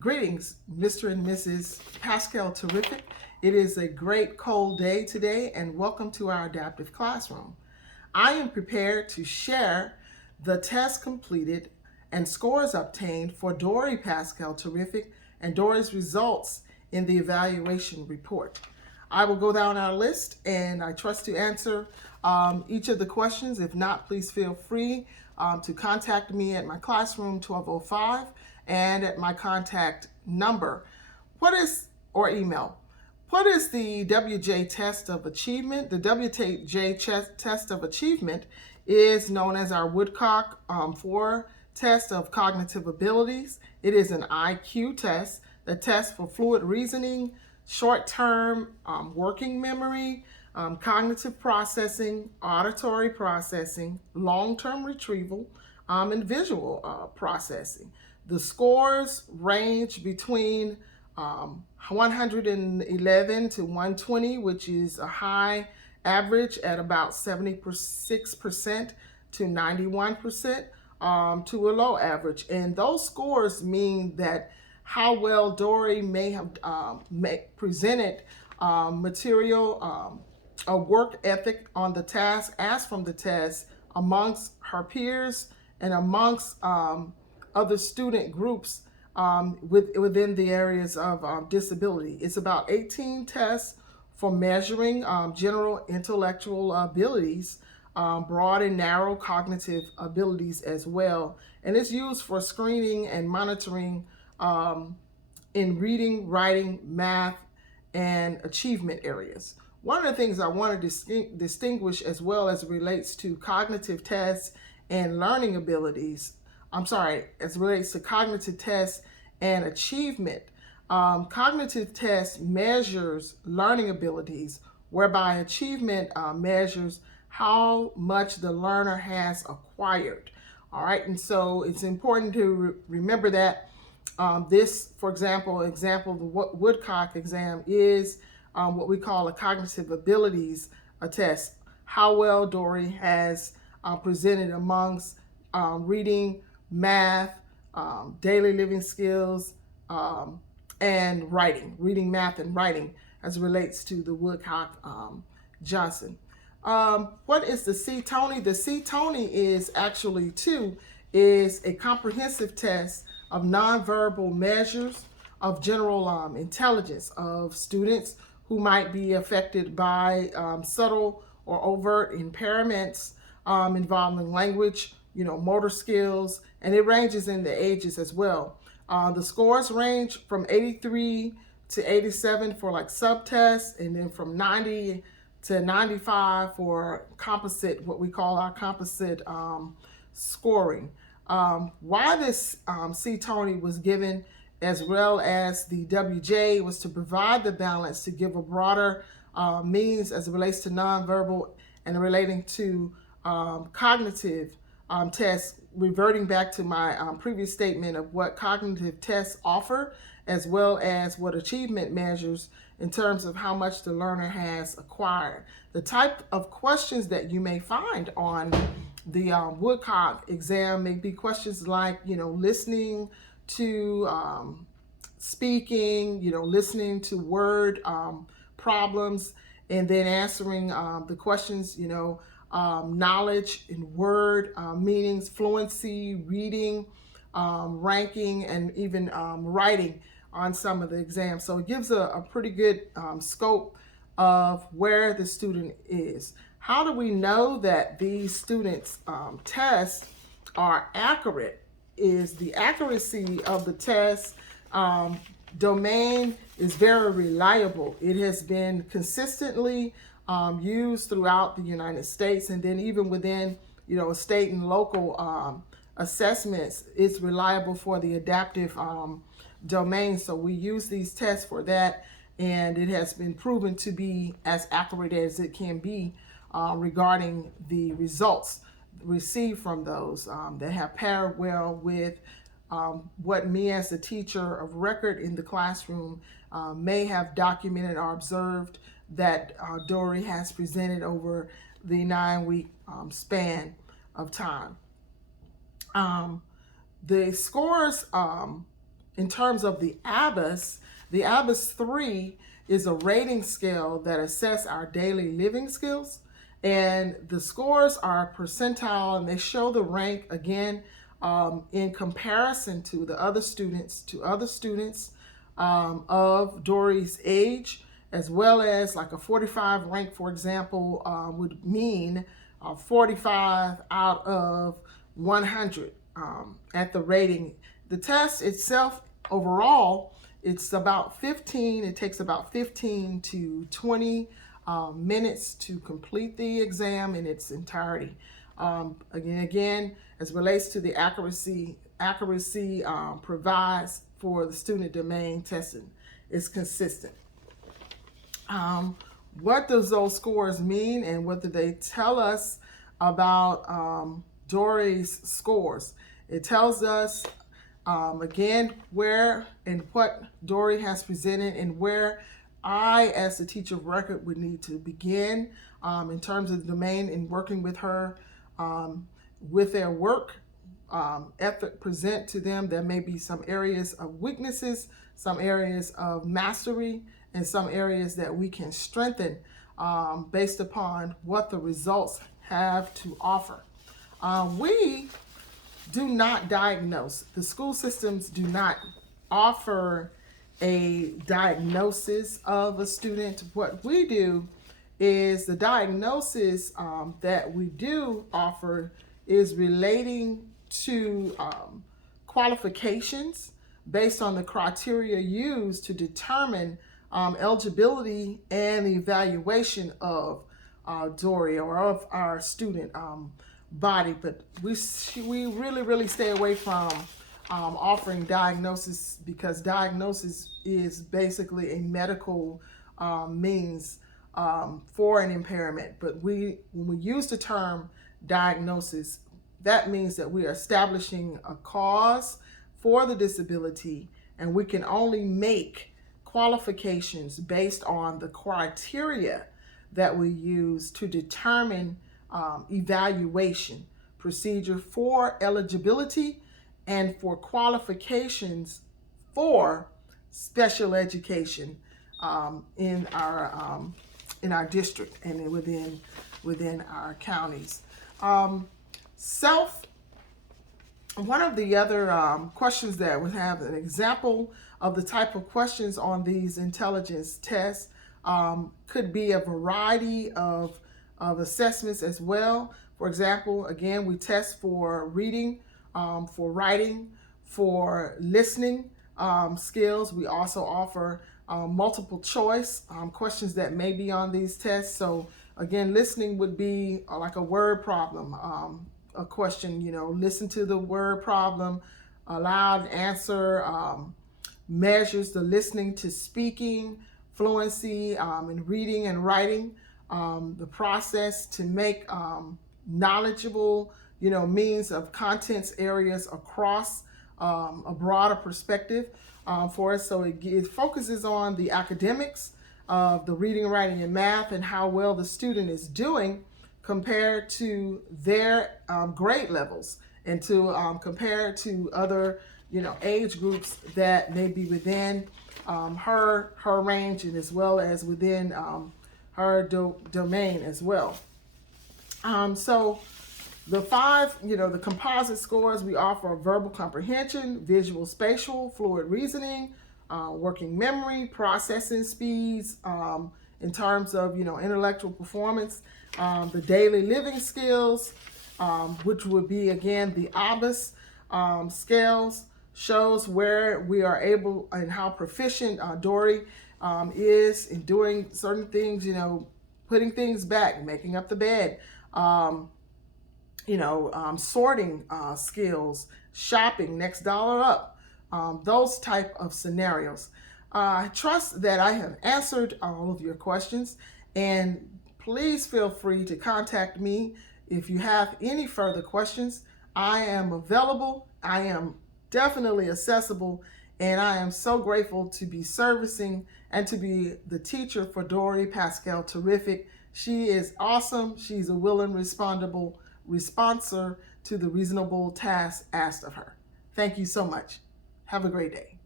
Greetings, Mr. and Mrs. Pascal Terrific. It is a great cold day today, and welcome to our adaptive classroom. I am prepared to share the tests completed and scores obtained for Dory Pascal Terrific and Dory's results in the evaluation report. I will go down our list and I trust to answer each of the questions. If not, please feel free to contact me at my classroom 1205 and at my contact number. Or email. What is the WJ test of achievement? The WJ test of achievement is known as our Woodcock 4 test of cognitive abilities. It is an IQ test that tests for fluid reasoning, short-term working memory, cognitive processing, auditory processing, long-term retrieval, and visual processing. The scores range between 111 to 120, which is a high average at about 76% to 91%, to a low average. And those scores mean that how well Dory may have presented material, a work ethic on the task asked from the test amongst her peers and amongst other student groups within the areas of disability. It's about 18 tests for measuring general intellectual abilities, broad and narrow cognitive abilities as well. And it's used for screening and monitoring in reading, writing, math, and achievement areas. One of the things I want to distinguish as well as it relates to cognitive tests and learning abilities, as it relates to cognitive tests and achievement, cognitive tests measures learning abilities, whereby achievement measures how much the learner has acquired. All right, and so it's important to remember that this, for example, the Woodcock exam is what we call a cognitive abilities test. How well Dory has presented amongst reading, math, daily living skills, and writing, reading, math, and writing as it relates to the Woodcock Johnson. What is the C-TONY? The C-TONY is actually is a comprehensive test of nonverbal measures of general intelligence of students who might be affected by subtle or overt impairments involving language, motor skills, and it ranges in the ages as well. The scores range from 83 to 87 for like subtests, and then from 90 to 95 for composite, what we call our composite scoring. Why this C-TONY was given as well as the WJ was to provide the balance to give a broader means as it relates to nonverbal and relating to cognitive tests, reverting back to my previous statement of what cognitive tests offer, as well as what achievement measures in terms of how much the learner has acquired. The type of questions that you may find on the Woodcock exam may be questions like, listening to speaking, listening to word problems, and then answering the questions, knowledge in word meanings, fluency, reading, ranking, and even writing on some of the exams. So it gives a pretty good scope of where the student is. How do we know that these students' tests are accurate? Is the accuracy of the test domain is very reliable. It has been consistently used throughout the United States, and then even within state and local assessments, it's reliable for the adaptive domain. So we use these tests for that, and it has been proven to be as accurate as it can be regarding the results received from those that have paired well with what me as a teacher of record in the classroom may have documented or observed that Dory has presented over the 9-week span of time. The scores in terms of the ABUS 3 is a rating scale that assess our daily living skills. And the scores are percentile, and they show the rank again in comparison to the other students, of Dory's age, as well as like a 45 rank, for example, would mean 45 out of 100 at the rating. The test itself overall, it's about 15, it takes about 15 to 20 minutes to complete the exam in its entirety. Again, as relates to the accuracy provides for the student domain testing is consistent. What does those scores mean, and what do they tell us about Dory's scores? It tells us, again, where and what Dory has presented, and where I, as the teacher of record, would need to begin in terms of the domain and working with her with their work ethic present to them. There may be some areas of weaknesses, some areas of mastery, and some areas that we can strengthen based upon what the results have to offer. We do not diagnose. The school systems do not offer a diagnosis of a student. What we do is the diagnosis that we do offer is relating to qualifications based on the criteria used to determine eligibility and evaluation of Dory or of our student body. But we really stay away from offering diagnosis, because diagnosis is basically a medical means for an impairment. But when we use the term diagnosis, that means that we are establishing a cause for the disability, and we can only make qualifications based on the criteria that we use to determine evaluation procedure for eligibility and for qualifications for special education in our district and within our counties. One of the other questions that we have an example of the type of questions on these intelligence tests could be a variety of assessments as well. For example, again, we test for reading, for writing, for listening skills. We also offer multiple choice questions that may be on these tests. So again, listening would be like a word problem, a question, listen to the word problem, aloud answer, measures the listening to speaking, fluency in reading and writing, the process to make knowledgeable, means of contents areas across a broader perspective for us. So it focuses on the academics of the reading, writing, and math, and how well the student is doing compared to their grade levels, and to compare to other, age groups that may be within her range, and as well as within her domain as well. So the five, the composite scores we offer are verbal comprehension, visual spatial, fluid reasoning, working memory, processing speeds, in terms of, intellectual performance, the daily living skills, which would be, again, the ABUS scales, shows where we are able and how proficient Dory is in doing certain things, putting things back, making up the bed, sorting skills, shopping, next dollar up, those type of scenarios. I trust that I have answered all of your questions, and please feel free to contact me if you have any further questions. I am available. I am definitely accessible, and I am so grateful to be servicing and to be the teacher for Dory Pascal Terrific. She is awesome. She's a willing, responser to the reasonable tasks asked of her. Thank you so much. Have a great day.